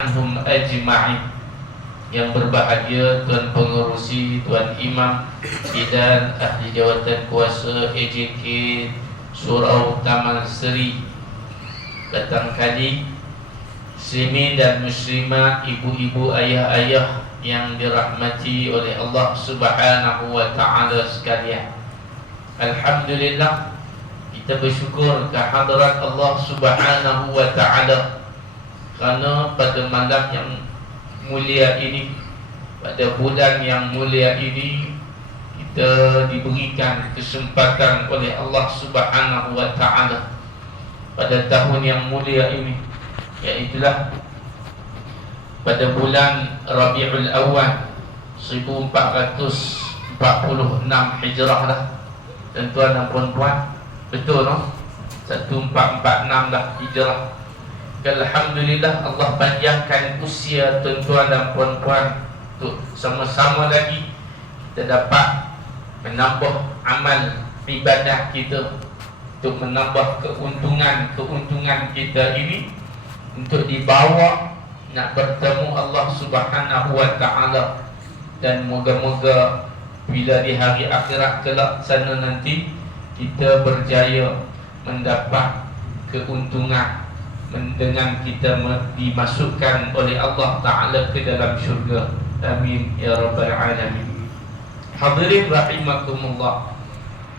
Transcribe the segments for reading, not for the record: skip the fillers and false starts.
anhum ajma'in. Yang berbahagia Tuan Pengerusi, Tuan Imam Bidan, Ahli Jawatan Kuasa AJK Surau Taman Seri, datang kali muslimin dan muslimat, ibu-ibu, ayah-ayah yang dirahmati oleh Allah Subhanahu wa ta'ala sekalian. Alhamdulillah, kita bersyukur kehadrat Allah Subhanahu wa ta'ala kerana pada malam yang mulia ini, pada bulan yang mulia ini, kita diberikan kesempatan oleh Allah Subhanahu wa ta'ala pada tahun yang mulia ini, iaitulah pada bulan Rabiul Awal 1446 Hijrah dah, tuan-tuan dan puan-puan. Betul no? 1446 dah Hijrah. Alhamdulillah, Allah panjangkan usia tuan-tuan dan puan-puan untuk sama-sama lagi kita dapat menambah amal ibadah kita, untuk menambah keuntungan kita ini, untuk dibawa nak bertemu Allah Subhanahu wa ta'ala. Dan moga-moga bila di hari akhirat kelak sana nanti kita berjaya mendapat keuntungan dengan kita dimasukkan oleh Allah Ta'ala ke dalam syurga. Amin ya Rabbal Alamin. Hadirin rahimakumullah,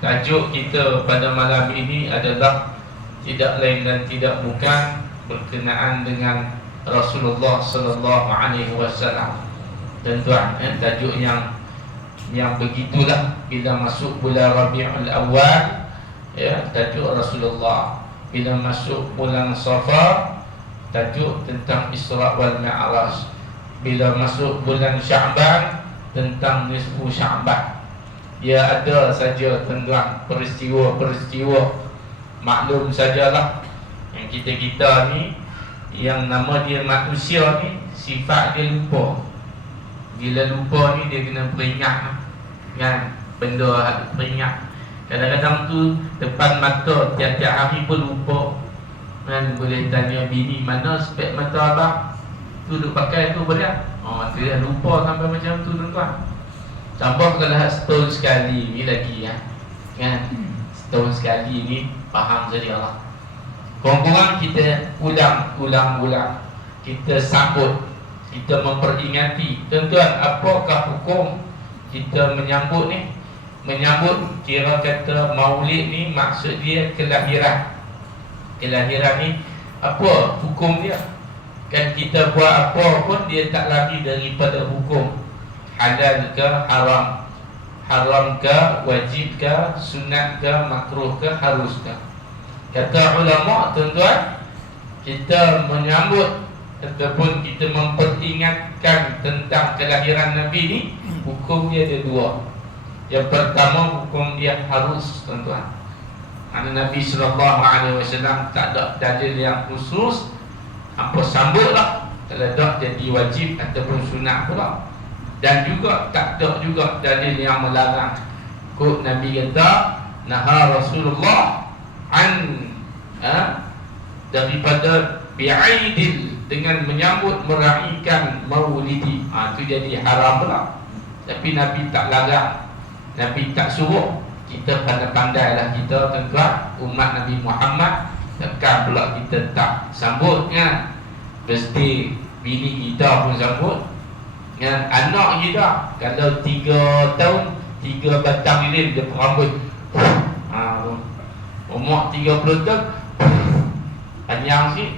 tajuk kita pada malam ini adalah tidak lain dan tidak bukan berkenaan dengan Rasulullah sallallahu alaihi wasallam. Tuan-tuan, tajuk yang begitulah bila masuk bulan Rabiul Awal, ya, tajuk Rasulullah. Bila masuk bulan Safar, tajuk tentang Isra wal Mi'raj. Bila masuk bulan Sya'ban, tentang nisfu Sya'ban. Ya, ada saja tuan-tuan peristiwa-peristiwa, maklum sajalah yang kita ni, yang nama dia manusia ni, sifat dia lupa. Bila lupa ni dia kena peringat kan, benda harus peringat. Kadang-kadang tu depan mata tiap-tiap hari pun lupa kan. Boleh tanya bini, mana spek mata abang tu duk pakai tu pada? Oh, dia lupa sampai macam tu tuan-tuan. Tambah kalau setahun sekali ni lagi ya, kan? Setahun sekali ni faham saja lah. Kurang-kurang kita ulang-ulang, kita sambut, kita memperingati. Tuan-tuan, apakah hukum kita menyambut ni? Menyambut, kira kata maulid ni maksud dia kelahiran. Kelahiran ni apa hukum dia? Kan kita buat apa pun dia tak lari daripada hukum. Halal ke haram, haram ke wajib ke, sunat ke makruh ke, harus ke. Kata ulama, tuan-tuan, kita menyambut ataupun kita memperingatkan tentang kelahiran Nabi ni, hukum dia ada dua. Yang pertama, hukum dia harus, tuan-tuan. Kerana Nabi SAW tak ada dalil yang khusus, apa sambutlah. Kalau tak jadi wajib ataupun sunat pula. Dan juga tak ada juga dalil yang melarang. Kut Nabi kata, naha Rasulullah an daripada bi'aidil, dengan menyambut meraihkan maulidi. Itu jadi haram pula. Tapi Nabi tak larang, Nabi tak suruh. Kita pandai-pandailah kita, tuan-tuan, umat Nabi Muhammad. Takkan pula kita tak sambut kan. Mesti bini kita pun sambut kan. Anak kita kalau 3 tahun 3 batang lilin dia rambut. Umur 30 tahun panjang sikit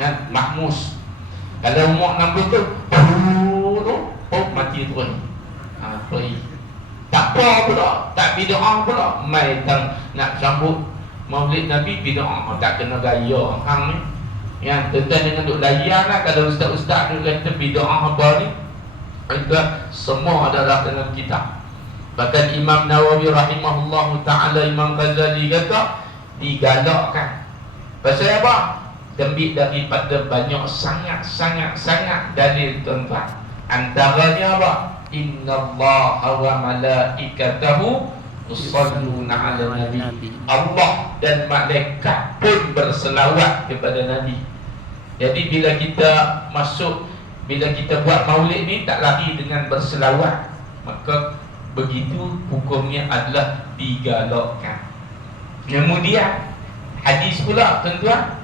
kan, mahmus. Kalau umur 60 tahun mati terus. Pergi. Tak apa pula, tak bid'ah pula. Mai nak sambut maulid Nabi bid'ah, tak kena gaya hang ni. Ya, tuan-tuan jangan duk layan lah kalau ustaz-ustaz tu kata bid'ah apa ni. Itu semua adalah dalam kitab. Bahkan Imam Nawawi rahimahullahu ta'ala, Imam Ghazali kata digalakkan. Pasal apa? Demi daripada banyak sangat dalil, tuan-tuan. Antaranya apa? Innallaha wa malaikatahu yusalluna 'alan nabi. Allah dan malaikat pun berselawat kepada Nabi. Jadi bila kita masuk, bila kita buat maulid ni tak lari dengan berselawat, maka begitu hukumnya adalah digalakkan. Kemudian hadis pula tuan-tuan,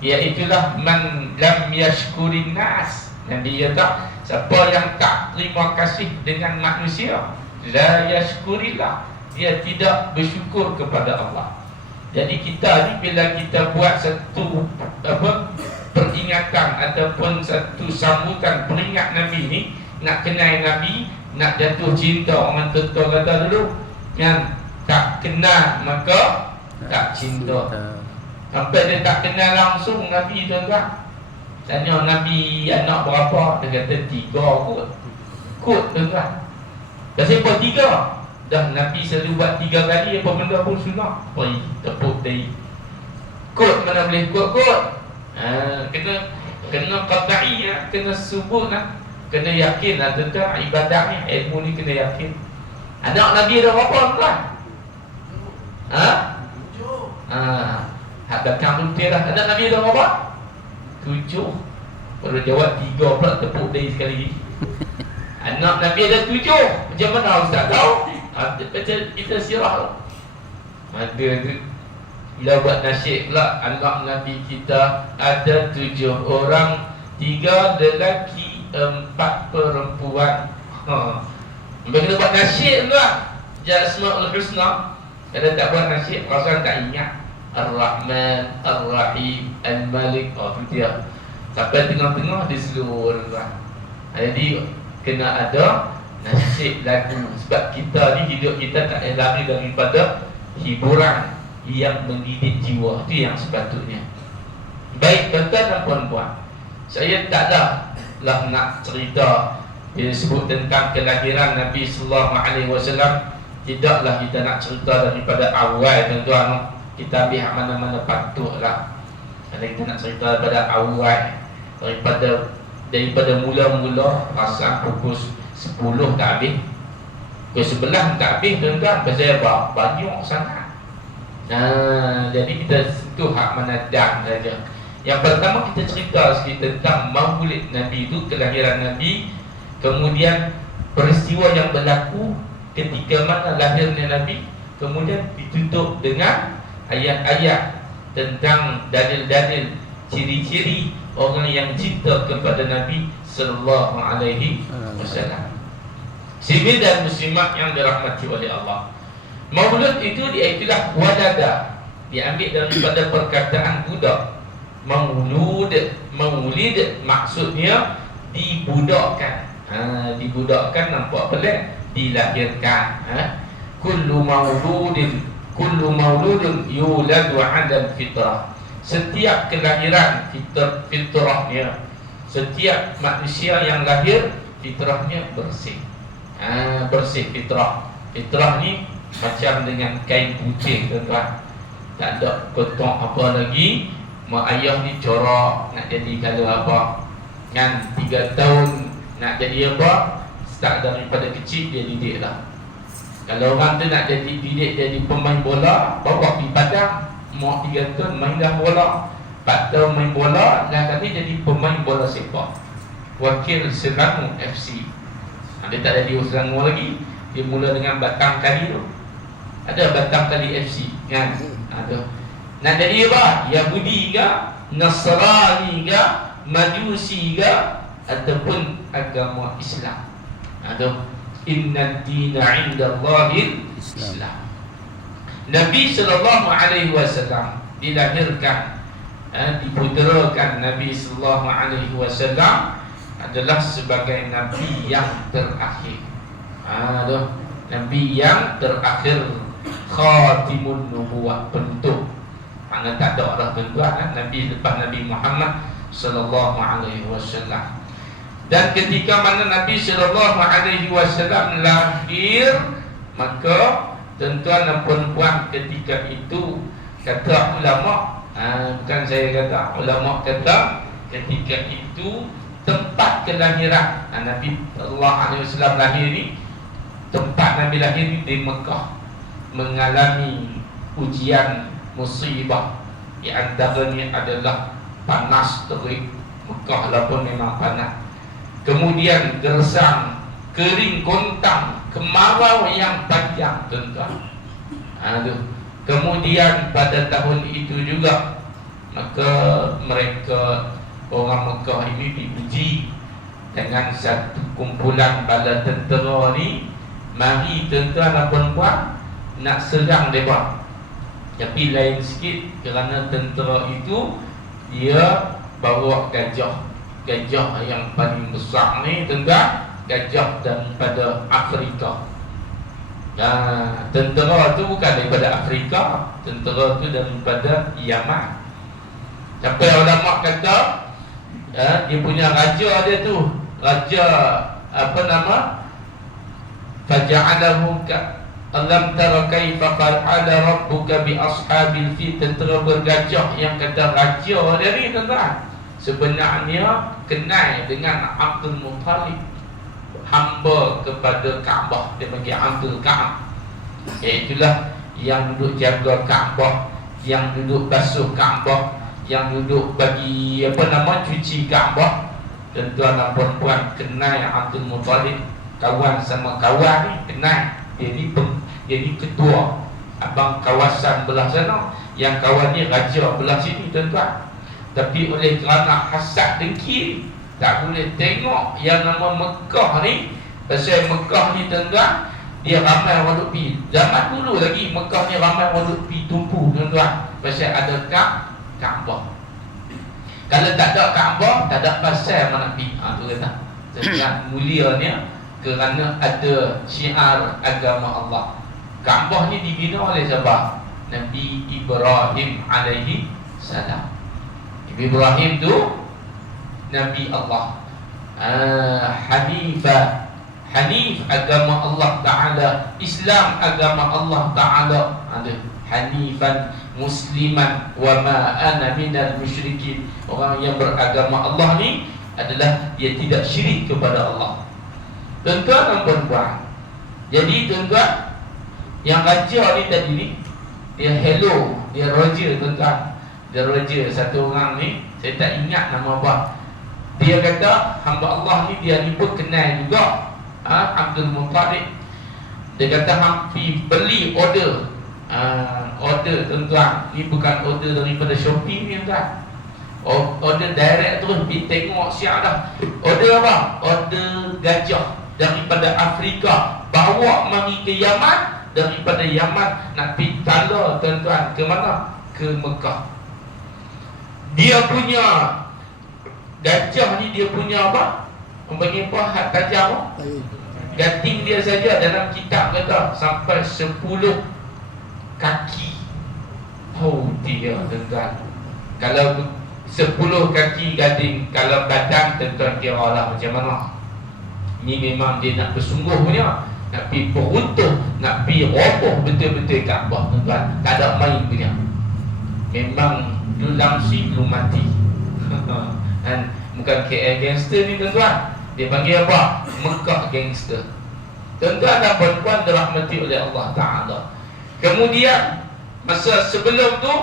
iaitulah man lam yashkurin nas. Nabi kata, siapa yang tak terima kasih dengan manusia, la yashkurillah, dia tidak bersyukur kepada Allah. Jadi kita ni bila kita buat satu peringatan ataupun satu sambutan peringat Nabi ni, nak kenal Nabi, nak jatuh cinta, orang tua kata dulu, yang tak kenal maka tak cinta. Sampai dia tak kenal langsung Nabi, tuan-tuan. Tanya Nabi anak berapa? Dia kata 3 kot. Kot, tuan-tuan. Dah siapa 3? Dah Nabi selalu buat 3 kali, apa benda pun sunnah. Pergi tepuk dahi. Kot mana boleh kot. Kena qat'i lah, kena subut lah, kena yakin lah tentang ibadat ni, ilmu ni kena yakin. Anak Nabi ada berapa, tuan? Hak belakang tu lah. Anak Nabi ada berapa? 7. Baru jawab 3 pula, tepuk dahi sekali lagi. Anak Nabi ada 7. Macam mana Ustaz tahu? Kita sirah. Ada tu. Bila buat nasyid pula, anak Nabi kita ada 7 orang, 3 lelaki, 4 perempuan. Bila kita buat nasyid pula, Asmaul Husna, kalau tak buat nasyid, perasaan tak ingat. Ar-Rahman, Ar-Rahim, Al-Malik. Tu dia. Sampai tengah-tengah di seluruh orang. Jadi kena ada nasyid lagu. Sebab kita ni, hidup kita tak lari daripada hiburan yang mendidik jiwa. Itu yang sepatutnya. Baik tuan-tuan dan puan-puan, saya taklah nak cerita bila sebut tentang kelahiran Nabi sallallahu alaihi wasallam. Tidaklah kita nak cerita daripada awal, tuan-tuan. Kita ambil mana-mana patutlah. Kalau kita nak cerita daripada awal, daripada mula-mula, rasa pukul 10 tak habis, pukul 11 tak habis, tuan-tuan. Pasal apa? Banyak sangat. Jadi kita sentuh hak manadang saja. Yang pertama kita cerita sikit tentang maulid Nabi itu, kelahiran Nabi. Kemudian peristiwa yang berlaku ketika mana lahirnya Nabi. Kemudian ditutup dengan ayat-ayat tentang dalil-dalil ciri-ciri orang yang cinta kepada Nabi sallallahu alaihi wasallam. Muslimin dan muslimat yang dirahmati oleh Allah, maulud itu iaitulah walada, diambil daripada perkataan budak. Maulid maksudnya dibudakkan. Dibudakkan nampak pelik, dilahirkan. Kullu mauludin yuladu 'ala fitrah. Setiap kelahiran fitrahnya, setiap manusia yang lahir fitrahnya bersih. Bersih fitrah. Fitrah ni macam dengan kain putih, tuan-tuan. Tak ada kotak apa lagi. Mak ayah ni corak nak jadi kalau apa, kan 3 tahun nak jadi apa, start daripada kecil dia didik lah. Kalau orang tu nak jadi didik jadi pemain bola, bawa pergi padang, mak 3 tahun main dah bola, 4 tahun main bola, dah kali jadi pemain bola sepak, wakil Selangor FC. Dia tak jadi Selangor lagi, dia mula dengan Batang Kali tu. Ada Batang Kali FC kan? Ada. Nak jadi apa? Yahudi ke, Nasrani ke, Majusi ke, ataupun agama Islam. Ada. Inna dina 'indallahil Islam. Nabi sallallahu alaihi wasallam dilahirkan, diputerakan. Nabi sallallahu alaihi wasallam adalah sebagai nabi yang terakhir. Nabi yang terakhir, khatimun nubuwah, penutup. Mana tak ada dah tuan-tuan, Nabi lepas Nabi Muhammad sallallahu alaihi wasallam. Dan ketika mana Nabi sallallahu alaihi wasallam lahir, maka tuan-tuan dan puan-puan, ketika itu kata ulama, bukan saya kata, ulama kata ketika itu tempat kelahiran Nabi sallallahu alaihi wasallam lahir ni, tempat Nabi lahir ni di Mekah, mengalami ujian musibah. Di antaranya adalah panas terik, Mekah lah pun memang panas. Kemudian gersang, kering kontang, kemarau yang panjang, tuan-tuan. Kemudian pada tahun itu juga, maka mereka orang Mekah ini diuji dengan satu kumpulan bala tentera ni. Mari tuan-tuan dan puan-puan nak serang mereka. Tapi lain sikit, kerana tentera itu dia bawa gajah. Gajah yang paling besar ni tuan-tuan, gajah daripada Afrika. Tentera tu bukan daripada Afrika, tentera tu daripada Yaman. Sampai ulama kata dia punya raja dia tu, raja apa nama, faja'alahu alam tara kaifa fa'ala rabbuka bi ashabil fil. Tentera bergajah yang kata raja dia ni tuan-tuan, sebenarnya kenal dengan Abdul Muttalib, hamba kepada Kaabah. Dia panggil Abdul Kaab, iaitulah yang duduk jaga Kaabah, yang duduk basuh Kaabah, yang duduk bagi apa nama, cuci Kaabah. Tuan-tuan dan puan-puan kenal Abdul Muttalib, kawan sama kawan ni kenal. Jadi ketua abang kawasan belah sana, yang kawan ni raja belah sini tuan-tuan. Tapi oleh kerana hasad dengki, tak boleh tengok yang nama Mekah ni. Pasal Mekah ni tuan-tuan, dia ramai orang duk pi. Zaman dulu lagi Mekah ni ramai orang duk pi tumpu tuan-tuan. Pasal ada Kaabah. Kalau tak ada Kaabah, tak ada pasal mana pi. Tu kata. Sangat mulianya kerana ada syiar agama Allah. Kaabah ni dibina oleh siapa? Nabi Ibrahim alaihi salam. Nabi Ibrahim tu Nabi Allah. Hanif agama Allah Ta'ala, Islam agama Allah Ta'ala. Hanifan musliman wa ma ana minal musyrikin. Orang yang beragama Allah ni adalah dia tidak syirik kepada Allah. Tuan-tuan dan puan-puan, jadi tuan-tuan, yang raja ni tadi ni, dia hello, dia Roger tuan-tuan. Dia Roger, satu orang ni, saya tak ingat nama apa. Dia kata hamba Allah ni, dia ni pun kenal juga Abdul Muttalib. Dia kata hampir beli order. Order tuan-tuan, ni bukan order daripada Shopee ni tuan. Order direct terus pergi tengok siap dah. Order apa? Order gajah daripada Afrika, bawa mari ke Yaman, daripada Yaman nak pergi tala tuan-tuan ke mana? Ke Mekah. Dia punya gajah ni, dia punya apa? Panggil apa? Hat tajam. Gating dia saja dalam kitab kata sampai 10 kaki. Oh dia tuan-tuan. Kalau 10 kaki gading, kalau badan tuan-tuan kira lah macam mana. Ni memang dia nak bersungguh punya, nak pergi peruntuh, nak pergi roboh betul-betul Kaabah tuan-tuan. Tak ada main punya. Memang lu lamsi, lu mati. Dan bukan KL gangster ni tuan-tuan. Dia panggil apa? Mekah gangster. Tuan-tuan dan puan-puan dirahmati oleh Allah Ta'ala. Kemudian masa sebelum tu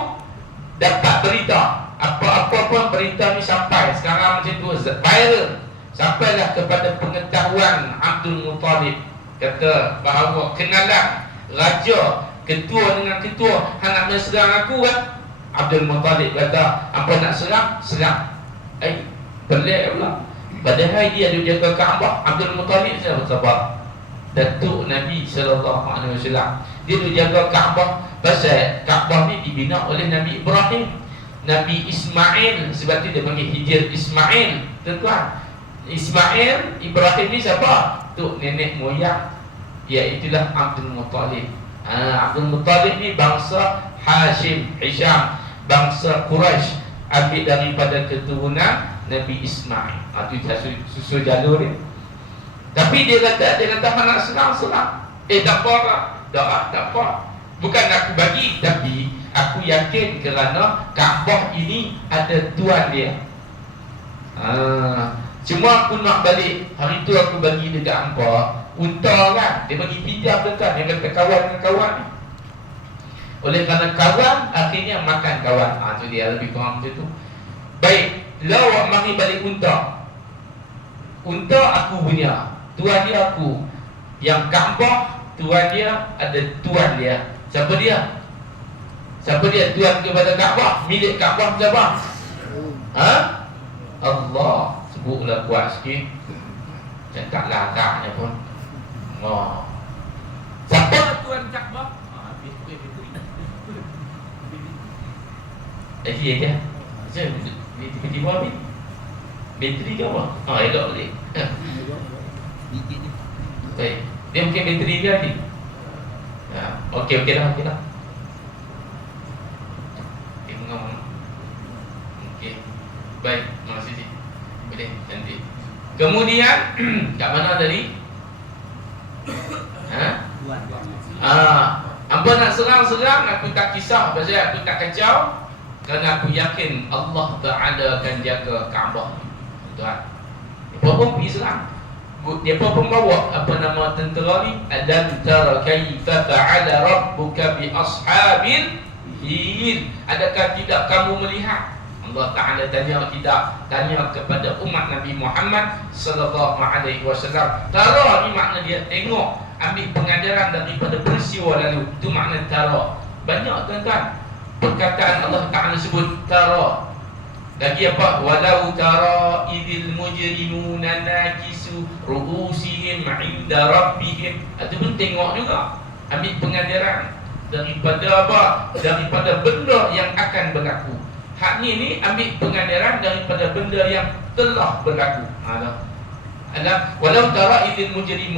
dapat berita, apa-apa pun berita ni sampai sekarang macam tu, viral. Sampailah kepada pengetahuan Abdul Muttalib, kata bahawa kenalan raja, ketua dengan ketua, hang nak serang aku kan? Abdul Muttalib kata, apa nak serang? Serang. Pelik pula. Padahal dia ada jaga Kaabah. Abdul Muttalib siapa? Sabar. Datuk Nabi SAW. Dia ada jaga Kaabah. Pasal Kaabah ni dibina oleh Nabi Ibrahim, Nabi Ismail. Sebab tu dia panggil Hijr Ismail. Tuan-tuan, Ismail, Ibrahim ni siapa? Tu nenek moyang, iaitulah Abdul Muttalib. Abdul Muttalib ni bangsa Hashim, Hisham, bangsa Quraisy, ambil daripada keturunan Nabi Ismail. Itu susu jalur dia. Tapi dia kata nak serang. Tak apa. Tak apa. Bukan aku bagi, tapi aku yakin kerana Kaabah ini ada tuan dia. Cuma aku nak balik. Hari tu aku bagi dekat hampa unta kan. Dia bagi pinjam dekat. Dia kata kawan dengan kawan ni. Oleh kerana kawan, akhirnya makan kawan. Tu dia lebih kurang macam tu. Baik, Lawak mari balik unta. Unta aku punya, tuan dia aku. Yang Kaabah tuan dia ada tuan dia. Siapa dia? Siapa dia tuan kepada Kaabah? Milik Kaabah siapa? Ha? Allah. Sebutlah kuat sikit. Macam tak lagaknya pun. Oh. Siapa tuan Kaabah? Lagi aja. Macam tiba-tiba habis. Bateri ke apa? Elok boleh. Baik. Dia mungkin bateri dia ni. Okey dah, okey dah. Ngomong. Okey. Baik, terima kasih. Boleh nanti. Kemudian kat mana tadi? Apa nak serang-serang, aku tak kisah pasal aku tak kacau, kerana aku yakin Allah Ta'ala akan jaga Kaabah. Tuan. Dia pun pergi serang. Dia pun bawa apa nama tentera ni, alam tara kaifa fa'ala rabbuka bi ashabil fil. Adakah tidak kamu melihat? Allah Ta'ala tanya kepada umat Nabi Muhammad sallallahu alaihi wasallam. Tara ni makna dia tengok, ambil pengajaran daripada peristiwa lalu. Itu makna tara. Banyak tuan-tuan perkataan Allah Ta'ala sebut tara. Lagi apa? Walau tara idil mujrimuna nakisu ru'usihim 'inda rabbihim. Itu pun tengok juga. Ambil pengajaran daripada apa? Daripada benda yang akan berlaku. Hak ni ambil pengajaran daripada benda yang telah berlaku. Walau tara idil mujrimun